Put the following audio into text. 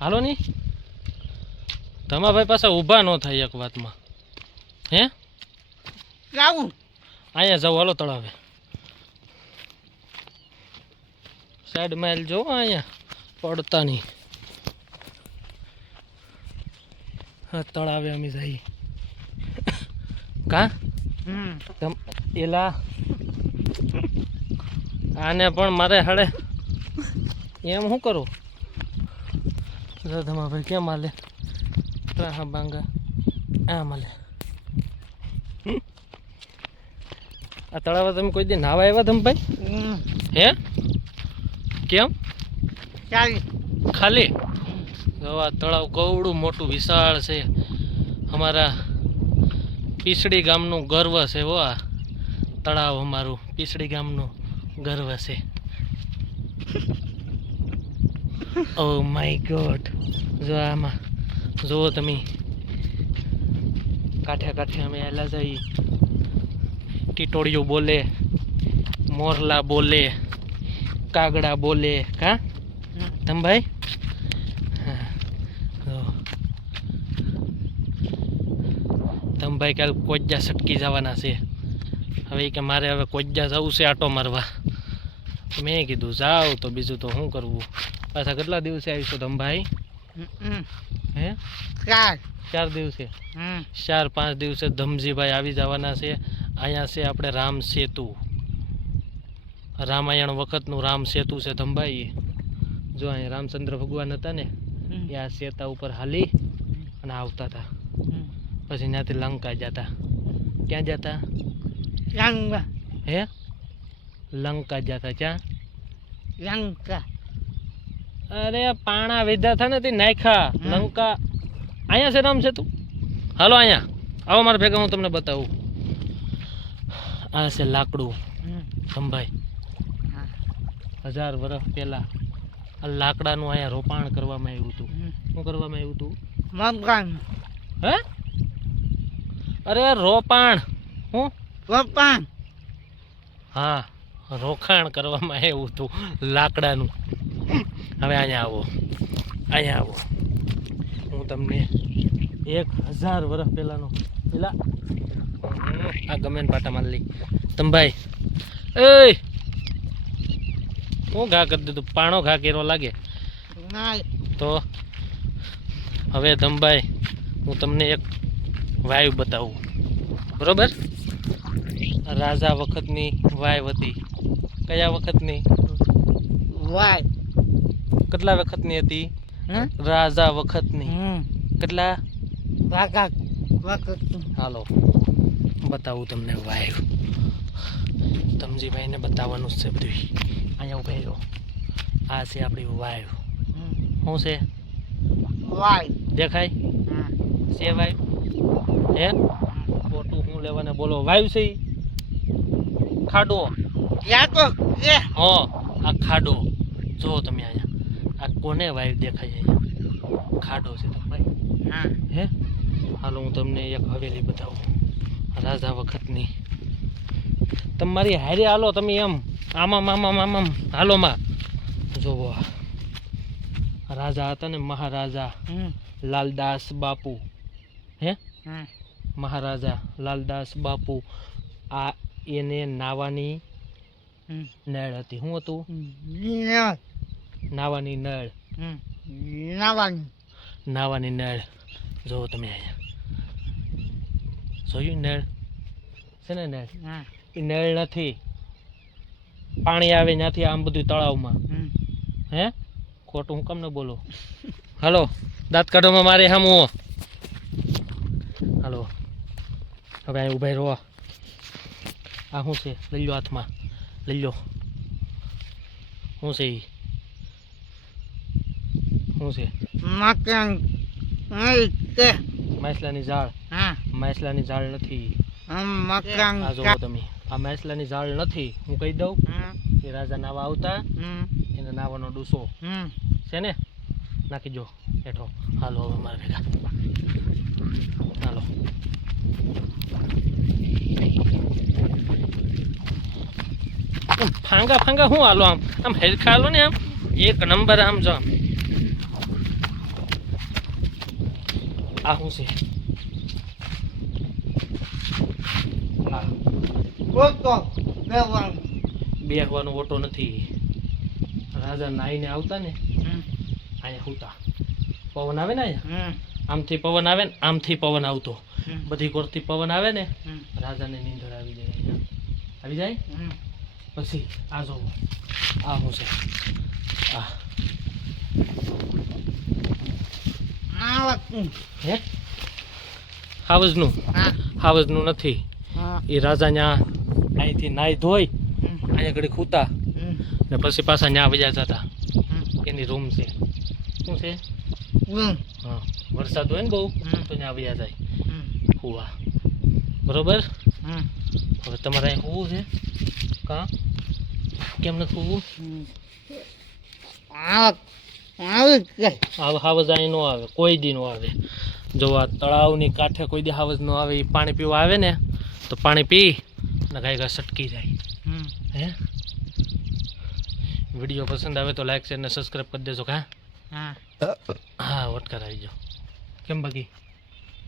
હાલો ની તમારા ભાઈ પાસે ઊભા ન થાય એક વાતમાં હે જાવું અહીંયા જાવ હાલો તળાવે સાઈડ માઇલ જો અહીંયા પડતા નહીં હા તળાવે અમે જઈએ કા તમ એલા આને પણ મારે હાડે એમ શું કરું તમારા ભાઈ કેમ હાલે હા બાંગા આમ હાલે આ તળાવે તમે કોઈ દી નાવા આવ્યા તમે ભાઈ હે કેમ ચાલી ખાલી જો આ તળાવ કવડું મોટું વિશાળ છે અમારા પીસડી ગામનું ગર્વ છે હો આ તળાવ અમારું પીસડી ગામનું ગર્વ છે ઓ માય ગોડ જો આમાં જુઓ તમે કાંઠે કાંઠે અમે આવેલા જઈએ ટીટોળિયું બોલે મોરલા બોલે કાગડા બોલે કા તમ ભાઈ હા તમ ભાઈ કાલ કોજ્જા સટકી જવાના છે હવે કે મારે હવે કોજ્જા જવું છે આટો મારવા મેં કીધું જાઓ તો બીજું તો શું કરવું પાછા કેટલા દિવસે આવીશું તમ ભાઈ હે 4 દિવસે 4-5 દિવસે ધમજીભાઈ આવી જવાના છે અહીંયા છે આપણે રામ સેતુ રામાયણ વખતનું રામ સેતુ છે ધમભાઈ જો અહીંયા રામચંદ્ર ભગવાન હતા ને એ આ સેતા ઉપર હાલી અને આવતા હતા પછી ત્યાંથી લંકા જતા ક્યાં જતા લંકા હે લંકા જતા ક્યાં લંકા અરે પાણા વિધા થા ને તે નાખ્યા લંકા અહીંયા છે રામ સેતુ હાલો અહીંયા આવો મારા ભેગા હું તમને બતાવું આ છે લાકડું ધમભાઈ 1000 વર્ષ પહેલા આ લાકડાનું અહીંયા રોપાણ કરવામાં આવ્યું હતું શું કરવામાં આવ્યું હતું મકાન હે અરે રોપાણ હું રોપાણ હા રોકાણ કરવામાં આવ્યું હતું લાકડાનું હવે અહીંયા આવો હું તમને 1000 વર્ષ પહેલાનો પેલા આ ગમે પાટા માર લઈ તમભાઈ એ હું ઘા કરી દીધું પાણો ઘા કેરો લાગે તો હવે ધમભાઈ હું તમને એક વાયુ બતાવું બરોબર રાજા વખતની વાય હતી કયા વખતની વાય કેટલા વખતની હતી રાજા વખતની કેટલા હાલો બતાવું તમને વાયુ તમજીભાઈને બતાવવાનું છે બધું અહીંયા ઉભા રહ્યો આ છે આપણી વાયુ શું છે વાય દેખાય છે વાયુ હે ખોટું હું લેવાને બોલો વાયુ છે ઈ? ખાડો આ ખાડો જો તમે અહીંયા આ કોને વાયુ દેખાય અહીંયા ખાડો છે તો ભાઈ હે હાલો હું તમને એક હવેલી બતાવું રાજા વખતની તમારી હારે હાલો તમે એમ આમામ હાલો માં જોવો રાજા હતા ને મહારાજા લાલદાસ બાપુ હે મહારાજા લાલદાસ બાપુ આ એને નાવાની નળ હતી શું હતું નાવાની નળ નાવાની નળ જોવો તમે અહીંયા જોયું નળ છે ને નળ એ નળ નથી પાણી આવે ત્યાંથી આમ બધું તળાવમાં હે ખોટું હું કેમ ન બોલો હાલો દાંત કાઢોમાં મારે હામું હાલો હવે અહીં ઉભા રહો આ શું છે લઈ લો હાથમાં લઈ લો શું છે એ શું છે માછલાની ઝાડ માછલાની ઝાડ નથી આ જોવો તમે આ માછલાની ઝાડ નથી હું કહી દઉં એ રાજા નાવા આવતા એને નાવાનો ડૂસો છે ને નાખી જો હેઠો હાલો હવે મારા ભેગા હાલો ફાંગા ફાંગા શું હાલો આમ આમ હેરખા હાલો ને આમ એક નંબર આમ જો આ શું છે આ ઓટો બેવાનું બેહવાનો ઓટો નથી. રાજા નાઈને આવતા ને અહીંયા હુતા. પવન આવે ને અહીંયા આમથી પવન આવે ને આમથી પવન આવતો. બધી કોરથી પવન આવે ને રાજાને નીંદર આવી જાય અહીંયા. આવી જાય પછી આ જો આ શું છે આ આવતું હે હાવજનું હા હાવજનું નથી. હા એ રાજા ન્યા અહીંથી નાઈ ધોઈ અહીંયા ઘડી ખૂતા ને પછી પાછા ન્યા વયા જતા. એની રૂમ છે. શું છે? હા વરસાદ હોય ને બહુ તો ન્યા વયા જાય હુવા. બરોબર. હવે તમારે અહીં હોવું છે કા કેમ નથી હોવું? આવી ગઈ હાવજ અહીં ન આવે કોઈ દી ન આવે. જો આ તળાવની કાંઠે કોઈ દી હાવજ ન આવે. એ પાણી પીવા આવે ને તો પાણી પી ને ગાય ગાય સટકી જાય. હે વિડીયો પસંદ આવે તો લાઈક શેર ને સબસ્ક્રાઈબ કરી દેજો. હા હા હા વટકાર આવી જાઓ. કેમ બાકી